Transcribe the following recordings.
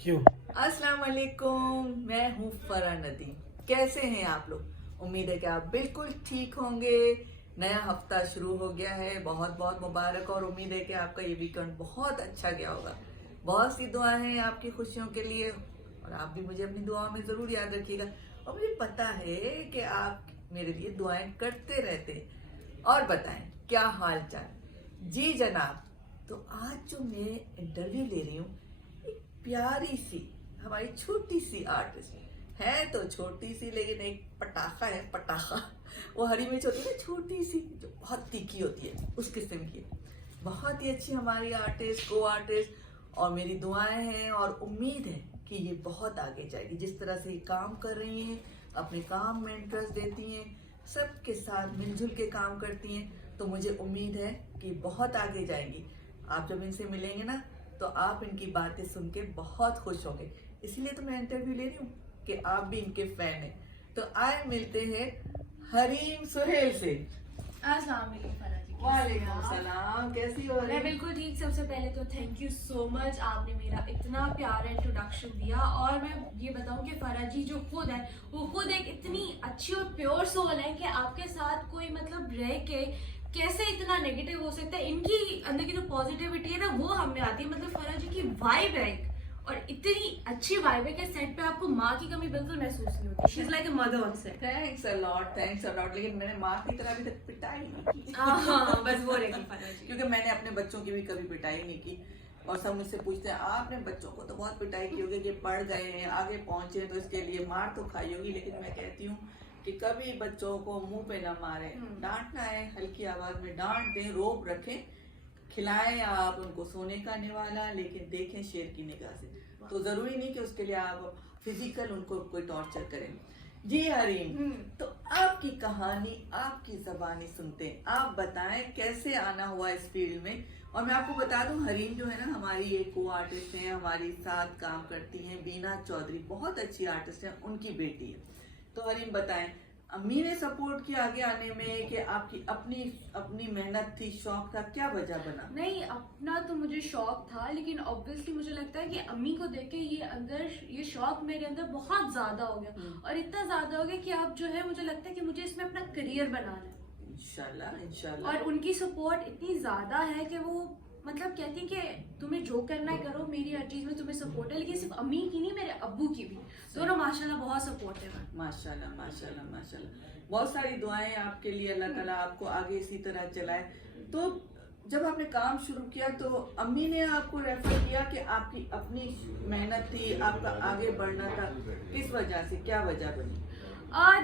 क्यों? अस्सलाम वालेकुम, मैं हूँ फरा नदीम। कैसे हैं आप लोग? उम्मीद है कि आप बिल्कुल ठीक होंगे। नया हफ्ता शुरू हो गया है, बहुत बहुत मुबारक। और उम्मीद है कि आपका ये वीकेंड बहुत अच्छा गया होगा। बहुत सी दुआएं हैं आपकी खुशियों के लिए, और आप भी मुझे अपनी दुआओं में ज़रूर याद रखिएगा। और मुझे पता है कि आप मेरे लिए दुआएं करते रहते हैं। और बताएं, क्या हाल चाल? जी जनाब। तो आज जो मैं इंटरव्यू ले रही हूँ, एक प्यारी सी, हमारी छोटी सी आर्टिस्ट है। तो छोटी सी, लेकिन एक पटाखा है, पटाखा। वो हरी मिर्च होती है ना, छोटी सी, जो बहुत तीखी होती है, उस किस्म की है। बहुत ही अच्छी हमारी आर्टिस्ट, को आर्टिस्ट। और मेरी दुआएं हैं और उम्मीद है कि ये बहुत आगे जाएगी। जिस तरह से ये काम कर रही हैं, अपने काम में इंटरेस्ट देती हैं, सबके साथ मिलजुल के काम करती हैं, तो मुझे उम्मीद है कि बहुत आगे जाएंगी। आप जब इनसे मिलेंगे ना, तो आप इनकी बातें सुन के बहुत खुश होंगे। इसीलिए तो मैं इंटरव्यू ले रही हूँ कि आप भी इनके फैन हैं। तो आए मिलते हैं हरीम सुहेल से। अस्सलाम वालेकुम फरा जी, कैसे हैं वालेकुम आप? सलाम, कैसी हो मैं हरीम? बिल्कुल ठीक। सबसे पहले तो थैंक यू सो मच, आपने मेरा इतना प्यारा इंट्रोडक्शन दिया। और मैं ये बताऊं कि फरा जी जो खुद है, वो खुद एक इतनी अच्छी और प्योर सोल है कि आपके साथ कोई मतलब रह के कैसे इतना नेगेटिव हो सकता है। इनकी अंदर की जो पॉजिटिविटी है ना, वो हमें आती है। मतलब फरा जी की वाइब है एक, और इतनी अच्छी वाइब है कि सेट पे आपको माँ की कमी बिल्कुल महसूस नहीं होती। She is like a mother on set. Thanks a lot, thanks a lot. लेकिन मैंने माँ की तरह अभी तक पिटाई नहीं की। हाँ, बस वो रहेगी फरा जी। क्योंकि मैंने अपने बच्चों की भी कभी पिटाई नहीं की। और सब मुझसे पूछते हैं, आपने बच्चों को तो बहुत पिटाई की होगी, कि पढ़ गए हैं, आगे पहुंचे हैं, तो इसके लिए मार तो खाई होगी। लेकिन मैं कहती हूँ कि कभी बच्चों को मुंह पे ना मारे। डांटना है, हल्की आवाज में डांट दें, रोब रखें, खिलाएं आप उनको सोने का निवाला, लेकिन देखें शेर की निगाह से। तो जरूरी नहीं कि उसके लिए आप फिजिकल उनको कोई टॉर्चर करें। जी हरीम, तो आपकी कहानी, आपकी जबानी सुनते हैं। आप बताएं कैसे आना हुआ इस फील्ड में। और मैं आपको बता दूं, हरीम जो है ना, हमारी एक को आर्टिस्ट हैं, हमारी साथ काम करती हैं, बीना चौधरी, बहुत अच्छी आर्टिस्ट हैं, उनकी बेटी है। तो हरीम बताएं, अम्मी ने सपोर्ट किया आगे आने में, कि आपकी अपनी अपनी मेहनत थी, शौक था, क्या वजह बना? नहीं, अपना तो मुझे शौक था, लेकिन ऑब्वियसली मुझे लगता है कि अम्मी को देख के ये शौक मेरे अंदर बहुत ज्यादा हो गया। और इतना ज्यादा हो गया कि अब जो है मुझे लगता है कि मुझे इसमें अपना करियर बनाना है। इंशाल्लाह इंशाल्लाह। और उनकी सपोर्ट इतनी ज्यादा है कि वो मतलब कहती है कि तुम्हें जो करना है करो, मेरी हर चीज में तुम्हें सपोर्ट है। लेकिन सिर्फ अम्मी की नहीं, मेरे अब्बू की भी, दोनों माशाल्लाह बहुत सपोर्टिव है। माशाल्लाह माशाल्लाह माशाल्लाह। बहुत सारी दुआएं आपके लिए, अल्लाह ताला आपको आगे इसी तरह चलाए। तो जब आपने काम शुरू किया, तो अम्मी ने आपको रेफर किया कि आपकी अपनी मेहनत थी, आपका आगे बढ़ना था, किस वजह से, क्या वजह बनी?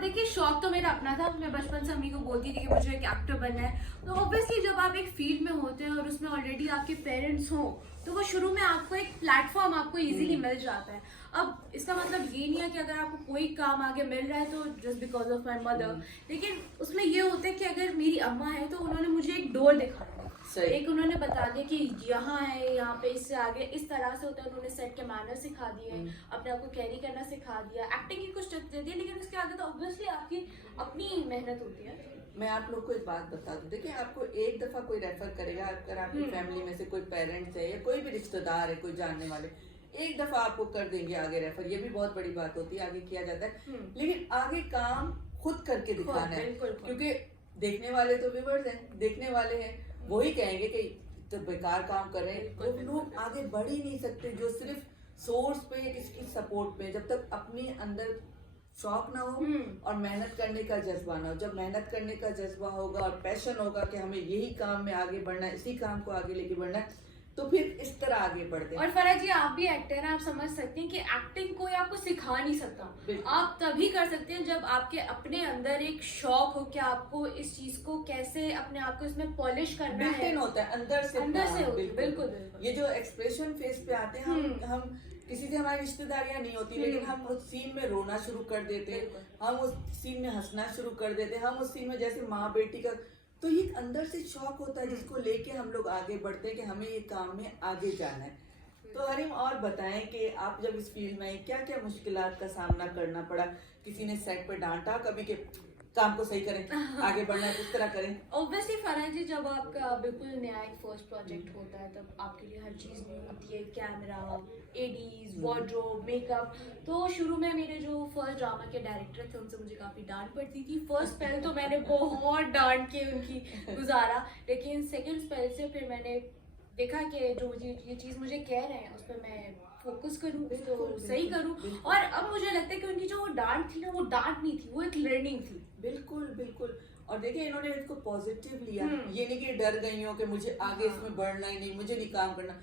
देखिए, शौक तो मेरा अपना था। मैं बचपन से अम्मी को बोलती थी कि मुझे एक एक्टर बनना है। तो ऑब्वियसली जब आप एक फील्ड में होते हैं और उसमें ऑलरेडी आपके पेरेंट्स हों, तो वो शुरू में आपको एक प्लेटफॉर्म आपको इजीली मिल जाता है। अब इसका मतलब ये नहीं है कि अगर आपको कोई काम आगे मिल रहा है तो just because of my mother. लेकिन उसमें ये होता है कि अगर मेरी अम्मा है तो उन्होंने मुझे एक डोर दिखाया, एक उन्होंने बता दिया कि यहाँ है, यहाँ पे इससे आगे इस तरह से होता है। उन्होंने सेट के मैनर सिखा दिए, अपने आप को कैरी करना सिखा दिया, एक्टिंग की कुछ टिप्स दे दिए। लेकिन उसके आगे तो ऑब्वियसली आपकी अपनी मेहनत होती है। मैं आप लोग को एक बात बता दूं, देखिए, आपको एक दफा कोई रेफर करेगा, अगर आपकी फैमिली में से कोई पेरेंट्स है या कोई भी रिश्तेदार है, कोई जानने वाले, एक दफा आपको कर देंगे आगे रेफर, ये भी बहुत बड़ी बात होती है, आगे किया जाता है। लेकिन आगे काम खुद करके दिखाना है, क्योंकि देखने वाले तो व्यूअर्स हैं, देखने वाले हैं, वही कहेंगे कि तो बेकार काम कर रहे हैं। वो लोग आगे बढ़ ही नहीं सकते जो सिर्फ सोर्स पे, इसकी सपोर्ट पे, जब तक अपनी अंदर शौक ना हो और मेहनत करने का जज्बा ना हो। जब मेहनत करने का जज्बा होगा और पैशन होगा कि हमें यही काम में आगे बढ़ना है, इसी काम को आगे लेके बढ़ना है, तो फिर इस तरह आगे बढ़ते हैं। और फरा जी, आप भी एक्टर हैं, आप समझ सकते हैं कि एक्टिंग कोई आपको सिखा नहीं सकता। आप तभी कर सकते हैं जब आपके अपने अंदर एक शौक हो कि आपको इस चीज को कैसे अपने आप को इसमें पॉलिश करना है। होता है अंदर से बिल्कुल बिल्कुल। ये जो एक्सप्रेशन फेस पे आते हैं, हम किसी से हमारी रिश्तेदारियां नहीं होती, लेकिन हम उस सीन में रोना शुरू कर देते हैं, हम उस सीन में हंसना शुरू कर देते हैं, हम उस सीन में जैसे माँ बेटी का, तो ये अंदर से शौक होता है जिसको लेके हम लोग आगे बढ़ते हैं कि हमें ये काम में आगे जाना है। तो हरीम, और बताएं कि आप जब इस फील्ड में क्या क्या मुश्किलात का सामना करना पड़ा? किसी ने सेट पे डांटा कभी के काम को सही करें, आगे बढ़ना है किस तरह करें? ऑब्वियसली फरा जी, जब आपका बिल्कुल नया एक फर्स्ट प्रोजेक्ट होता है, तब आपके लिए हर चीज न्यू होती है। Camera, ADs, wardrobe, makeup. तो शुरू में मेरे जो फर्स्ट ड्रामा के डायरेक्टर थे उनसे मुझे काफ़ी डांट पड़ती थी। फर्स्ट स्पेल तो मैंने बहुत डांट के उनकी गुजारा, लेकिन सेकंड स्पेल से फिर मैंने देखा कि जो ये चीज़ मुझे कह रहे हैं उस पर मैं फोकस करूँ, तो सही करूँ। और अब मुझे लगता है कि उनकी जो वो डांट थी ना, वो डांट नहीं थी, वो एक लर्निंग थी। बिल्कुल बिल्कुल। और देखिए इन्होंने इसको पॉजिटिव लिया, ये नहीं कि डर गई हो कि मुझे आगे इसमें बढ़ना ही नहीं, मुझे नहीं काम करना।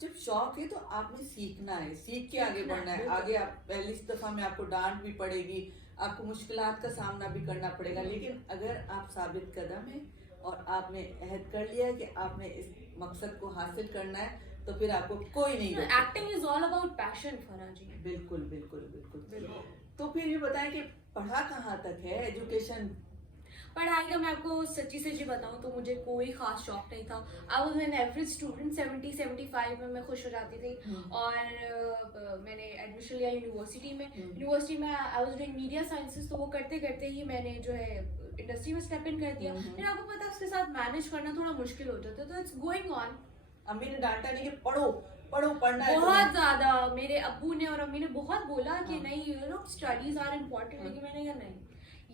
जब शौक है तो आपने सीखना है, सीख के आगे बढ़ना है। आगे आप पहली दफा में आपको डांट भी पड़ेगी, आपको मुश्किलात का सामना भी करना पड़ेगा, लेकिन अगर आप साबित कदम है और आपने अहद कर लिया है कि आपने इस मकसद को हासिल करना है, तो फिर आपको कोई नहीं रोक सकता। Acting is all about passion Farah ji. बिल्कुल बिल्कुल बिल्कुल। तो फिर ये बताएं कि पढ़ा कहाँ तक है, एजुकेशन? पढ़ाई का मैं आपको सच्ची सच्ची बताऊं तो मुझे कोई खास शौक नहीं था। I was an average student, 70-75 में मैं खुश हो जाती थी। और मैंने एडमिशन लिया यूनिवर्सिटी में। यूनिवर्सिटी में I was doing media sciences, तो वो करते करते ही मैंने जो है इंडस्ट्री में स्टेप इन कर दिया। फिर आपको पता है उसके साथ मैनेज करना थोड़ा मुश्किल हो जाता है, तो इट्स गोइंग ऑन। अम्मी ने डांटा नहीं कि पढ़ो पढ़ो, पढ़ना है बहुत ज्यादा मेरे अब्बू ने और अम्मी ने बहुत बोला कि नहीं you know studies are important, लेकिन मैंने कहा नहीं,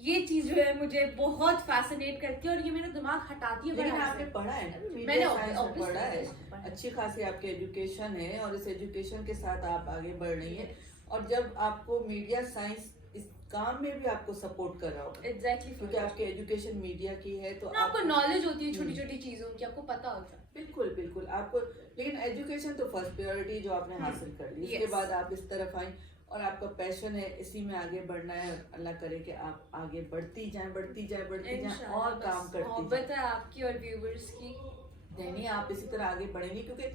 ये चीज जो है मुझे बहुत फैसिनेट करती है और ये मेरा दिमाग हटाती है। लेकिन आपने पढ़ा है ना, मैंने obviously पढ़ा है, अच्छी खासी आपकी एजुकेशन है और इस एजुकेशन के साथ आप आगे बढ़ रही हैं। और जब आपको मीडिया साइंस इस काम में भी आपको सपोर्ट कर रहा होगा, एग्जैक्टली, क्योंकि आपकी एजुकेशन मीडिया की है, तो आपको नॉलेज होती है छोटी छोटी चीजों की, आपको पता होता है। बिल्कुल बिल्कुल आपको। लेकिन एजुकेशन तो फर्स्ट प्रायोरिटी जो आपने हासिल कर ली, इसके बाद आप इस तरफ आई और आपका पैशन है, इसी में आगे बढ़ना है। अल्लाह करे कि आप आगे बढ़ती जाएं बढ़ती जाएं बढ़ती जाएं और काम करती जाएं। आपकी और व्यूअर्स की नहीं, आप इसी तरह आगे बढ़ेंगी, क्योंकि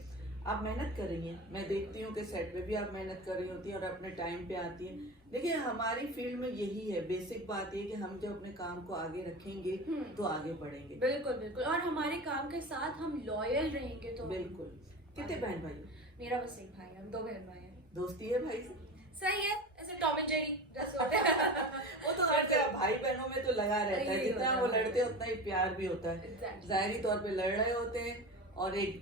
आप मेहनत कर रही हैं। मैं देखती हूँ कि सेट पे भी आप मेहनत कर रही होती हैं और अपने टाइम पे आती हैं। देखिए हमारी फील्ड में यही है, बेसिक बात ये कि हम जब अपने काम को आगे रखेंगे तो आगे बढ़ेंगे। बिल्कुल बिल्कुल। और हमारे काम के साथ हम लॉयल रहेंगे तो बिल्कुल। कितने बहन भाई? मेरा बस एक भाई है, हम 2 बहन भाई हैं। दोस्ती है भाई से? सही है, ऐसे टॉम एंड जेरी जैसे होते हैं। वो तो हर जगह भाई बहनों में तो लगा रहता है, जितना वो लड़ते हैं उतना ही प्यार भी होता है। जाहिरी तौर पे लड़ रहे होते हैं और एक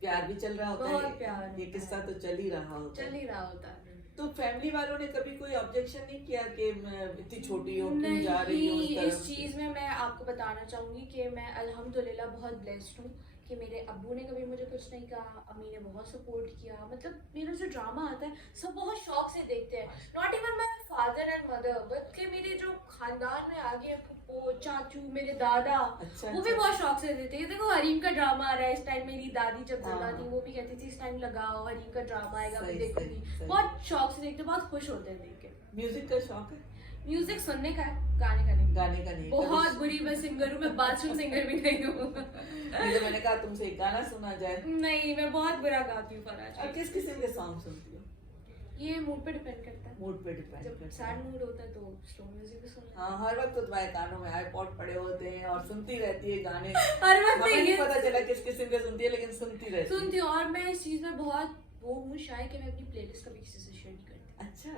प्यार भी चल रहा होता है, ये किस्सा तो चल ही रहा होता है। तो फैमिली वालों ने कभी कोई ऑब्जेक्शन नहीं किया कि इतनी छोटी हो क्यों जा रही हो इस चीज में मैं आपको बताना चाहूंगी कि मैं अल्हम्दुलिल्लाह बहुत ब्लेस्ड हूँ कि मेरे अब्बू ने कभी मुझे कुछ नहीं कहा, अम्मी ने बहुत सपोर्ट किया। मतलब मेरा जो ड्रामा आता है सब बहुत शौक से देखते हैं, not even my father and mother, बल्कि मेरे जो खानदान में आगे फूफो, चाचू, मेरे दादा, वो भी बहुत शौक से देखते हैं। देखो हरीम का ड्रामा आ रहा है इस टाइम, मेरी दादी जब जिंदा थी वो भी कहती थी इस टाइम लगाओ हरीम का ड्रामा आएगा, मैं देखूंगी। बहुत शौक से देखते, बहुत खुश होते हैं देख के। म्यूजिक का शौक है? म्यूजिक सुनने का है, गाने का नहीं। गाने का नहीं? बहुत बुरी मैं सिंगर हूँ, मैं बाथरूम सिंगर भी नहीं हूँ। तो मैंने कहा तुमसे एक गाना सुना जाए। नहीं, मैं बहुत बुरा गाती हूँ फराज। और किस किस्म के सॉन्ग सुनती हो? ये मूड पे डिपेंड करता है। मूड पे डिपेंड जब सैड मूड होता है तो स्लो म्यूजिक भी सुनना। हाँ, हर वक्त तो तुम्हारे कानों में आईपॉड पड़े होते हैं और सुनती रहती है गाने। हर वक्त नहीं पता चला किस किस्म के सुनती है, लेकिन सुनती हूँ। और मैं इस चीज में बहुत वो हूँ शायद कि मैं अपनी प्लेलिस्ट कभी किसी से शेयर नहीं करती। अच्छा।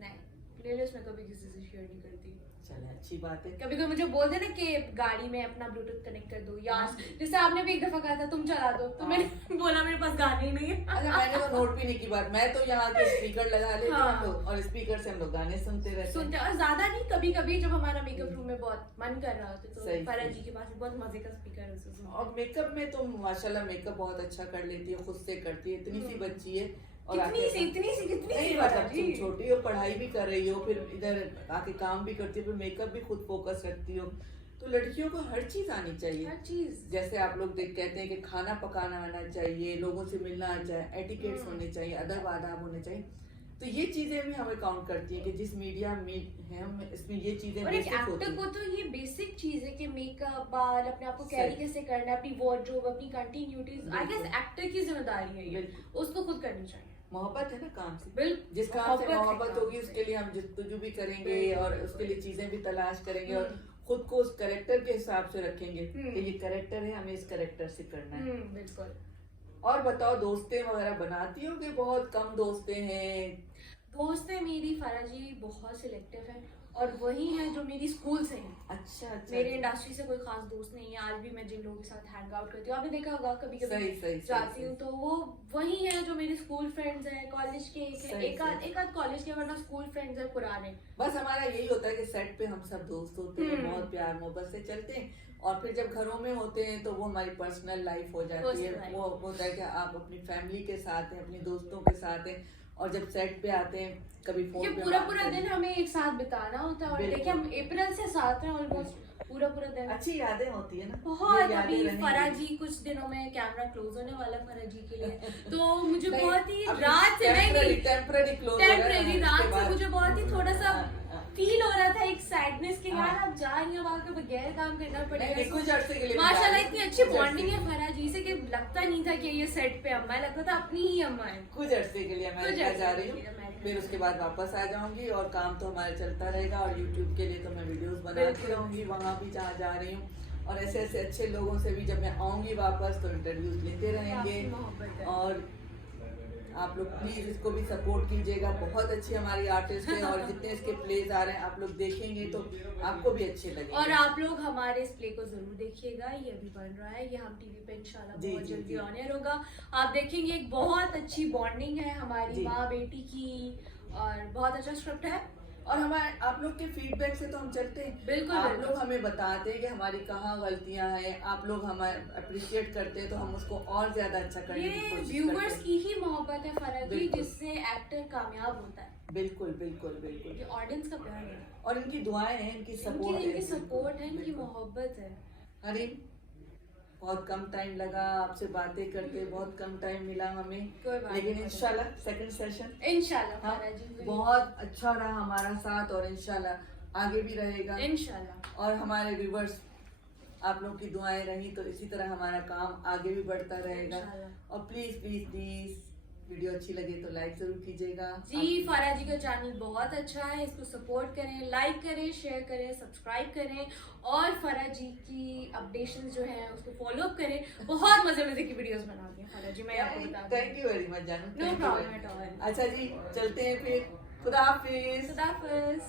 नहीं, प्लेलिस्ट में कभी किसी से शेयर नहीं करती। चले अच्छी बात है। कभी कोई मुझे बोल दे ना कि गाड़ी में अपना ब्लूटूथ कनेक्ट कर दो, या जैसे आपने भी एक दफा कहा था तुम चला दो, तो मैंने बोला मेरे पास गाने ही नहीं है। अच्छा, मैंने तो नोट भी नहीं की बात, मैं तो यहाँ के स्पीकर लगा लेती हूँ और स्पीकर से हम लोग गाने सुनते रहते हैं। और ज्यादा नहीं, कभी कभी जब हमारा मेकअप रूम में बहुत मन कर रहा होता है तो फराज जी के पास बहुत मजे का स्पीकर है उससे सुनते हैं। और मेकअप में तो माशाल्लाह मेकअप बहुत अच्छा कर लेती है, खुद से करती है, इतनी सी बच्ची है। और कितनी सी तुम छोटी हो, पढ़ाई भी कर रही हो, फिर इधर आके काम भी करती हो, फिर मेकअप भी खुद फोकस रखती हो। तो लड़कियों को हर चीज आनी चाहिए, हर चीज। जैसे आप लोग कहते हैं कि खाना पकाना आना चाहिए, लोगों से मिलना आ जाए, एटिकेट्स होने चाहिए, अदब आदाब होने चाहिए। तो ये चीजें भी हमें काउंट करती हैं कि जिस मीडिया में है हम इसमें ये चीजें और एक एक्टर को तो ये बेसिक चीज है कि मेकअप, बाल, अपने आप को कैरी कैसे करना है, अपनी वार्डरोब, अपनी कंटिन्यूटीज, आई गेस एक्टर की जिम्मेदारी है ये, उसको खुद करनी चाहिए। मोहब्बत है ना काम से, बिल्कुल, जिस काम से मोहब्बत होगी उसके लिए हम जिस्तजू भी करेंगे और उसके लिए चीजें भी तलाश करेंगे और खुद को उस कैरेक्टर के हिसाब से रखेंगे कि ये कैरेक्टर है, हमें इस कैरेक्टर से करना है। बिल्कुल। और बताओ, दोस्तें वगैरह बनाती हो कि बहुत कम दोस्तें हैं? दोस्तें मेरी फराह जी बहुत सिलेक्टिव है और वही हैं जो मेरी स्कूल से हैं। अच्छा अच्छा। मेरे इंडस्ट्री से कोई खास दोस्त नहीं है आज भी। मैं जिन लोगों के साथ हैंग आउट करती हूँ, आपने देखा होगा कभी सही, कभी सही, जाती सही, हूँ तो वो वही है जो मेरे स्कूल फ्रेंड्स हैं, कॉलेज के सही, एक आध कॉलेज के, वरना स्कूल फ्रेंड्स हैं पुराने। बस हमारा यही होता है कि सेट पे हम सब दोस्त होते हैं, बहुत प्यार मोहब्बत से चलते हैं, और फिर जब घरों में होते हैं तो वो हमारी पर्सनल लाइफ हो जाती है। Personal life। वो होता है कि आप अपनी फैमिली के साथ हैं, अपनी दोस्तों के साथ हैं, और जब सेट पे आते हैं कभी फोन ये पे पूरा बात पूरा करें। दिन हमें एक साथ बिताना होता है। और बिल्कुल। देखिए हम अप्रैल से साथ हैं ऑलमोस्ट पूरा पूरा दिन। अच्छी यादें होती है ना, बहुत। ये यादें अभी रहेंगी। फरा जी कुछ दिनों में कैमरा क्लोज होने वाला है फरा जी के लिए, तो मुझे नहीं, बहुत ही अभी रात से टेम्पररी क्लोज टेम्परेरी रात से मुझे बहुत ही थोड़ा सा हाँ। फील हो रहा था, एक सैडनेस के यार हाँ। आप जा रही हैं वहाँ पे बगैर काम करना नहीं, पड़ेगा। कुछ अरसे के लिए माशाल्लाह बिता इतनी रही, अच्छी कुछ बॉन्डिंग अरसे है फरा जी से कि लगता नहीं था कि ये सेट पे अम्मा है, लगता था अपनी ही अम्मा है। कुछ अरसे के लिए कुछ अमेरिका अरसे जा के रही लिए हूँ, अमेरिका फिर जा उसके रही बाद वापस आ जाऊंगी, और काम तो हमारा चलता रहेगा, और यूट्यूब के लिए तो मैं वीडियोस बनाती बिल्कुल। रहूंगी वहाँ भी जहाँ जा रही हूँ, और ऐसे ऐसे अच्छे लोगों से भी जब मैं आऊंगी वापस तो इंटरव्यूज लेते रहेंगे। आपकी मोहब्बत है। और आप लोग प्लीज इसको भी सपोर्ट कीजिएगा, बहुत अच्छी हमारी आर्टिस्ट है, और जितने इसके प्लेज आ रहे हैं आप लोग देखेंगे तो आपको भी अच्छे लगेंगे। और आप लोग हमारे इस प्ले को जरूर देखिएगा, ये अभी बन रहा है, ये हम टीवी पे इंशाल्लाह जी, बहुत जी, जल्दी जी। ऑन एयर होगा। आप देखेंगे एक बहुत अच्छी बॉन्डिंग है हमारी जी। माँ बेटी की, और बहुत अच्छा स्क्रिप्ट है। और हमारे आप लोग के फीडबैक से तो हम चलते हैं। बिल्कुल, आप बिल्कुल। लोग हमें बताते हैं कि हमारी कहाँ गलतियां हैं, आप लोग हमें अप्रिशिएट करते हैं तो हम उसको और ज्यादा अच्छा करने की ये कोशिश व्यूवर्स करते हैं। की ही मोहब्बत है फरा जी, बिल्कुल। जिससे एक्टर कामयाब होता है। बिल्कुल बिल्कुल बिल्कुल। ये ऑडियंस का प्यार है, और इनकी दुआएं हैं, इनकी सपोर्ट है, इनकी सपोर्ट है, इनकी बिल्कुल। मोहब्बत है। हरीम, बहुत कम टाइम लगा आपसे बातें करते, बहुत कम टाइम मिला हमें, कोई बात लेकिन नहीं। इंशाल्लाह सेकंड सेशन इंशाल्लाह हाँ, फरा जी, बहुत अच्छा रहा हमारा साथ, और इंशाल्लाह आगे भी रहेगा। इंशाल्लाह। और हमारे व्यूवर्स आप लोग की दुआएं रही तो इसी तरह हमारा काम आगे भी बढ़ता रहेगा। इंशाल्लाह। और प्लीज प्लीज प्लीज वीडियो अच्छी लगे तो लाइक जरूर कीजिएगा। जी, फरा जी का चैनल बहुत अच्छा है, इसको सपोर्ट करें, लाइक करें, शेयर करें, सब्सक्राइब करें, और फरा जी की अपडेशंस जो हैं उसको फॉलो अप करें। बहुत मजे मजे की वीडियोस बनाती हैं फरा जी, मैं आपको बता दूं। थैंक यू वेरी मच जानू। No problem at all. अच्छा जी, चलते हैं फिर, खुदा हाफिज। खुदा हाफिज।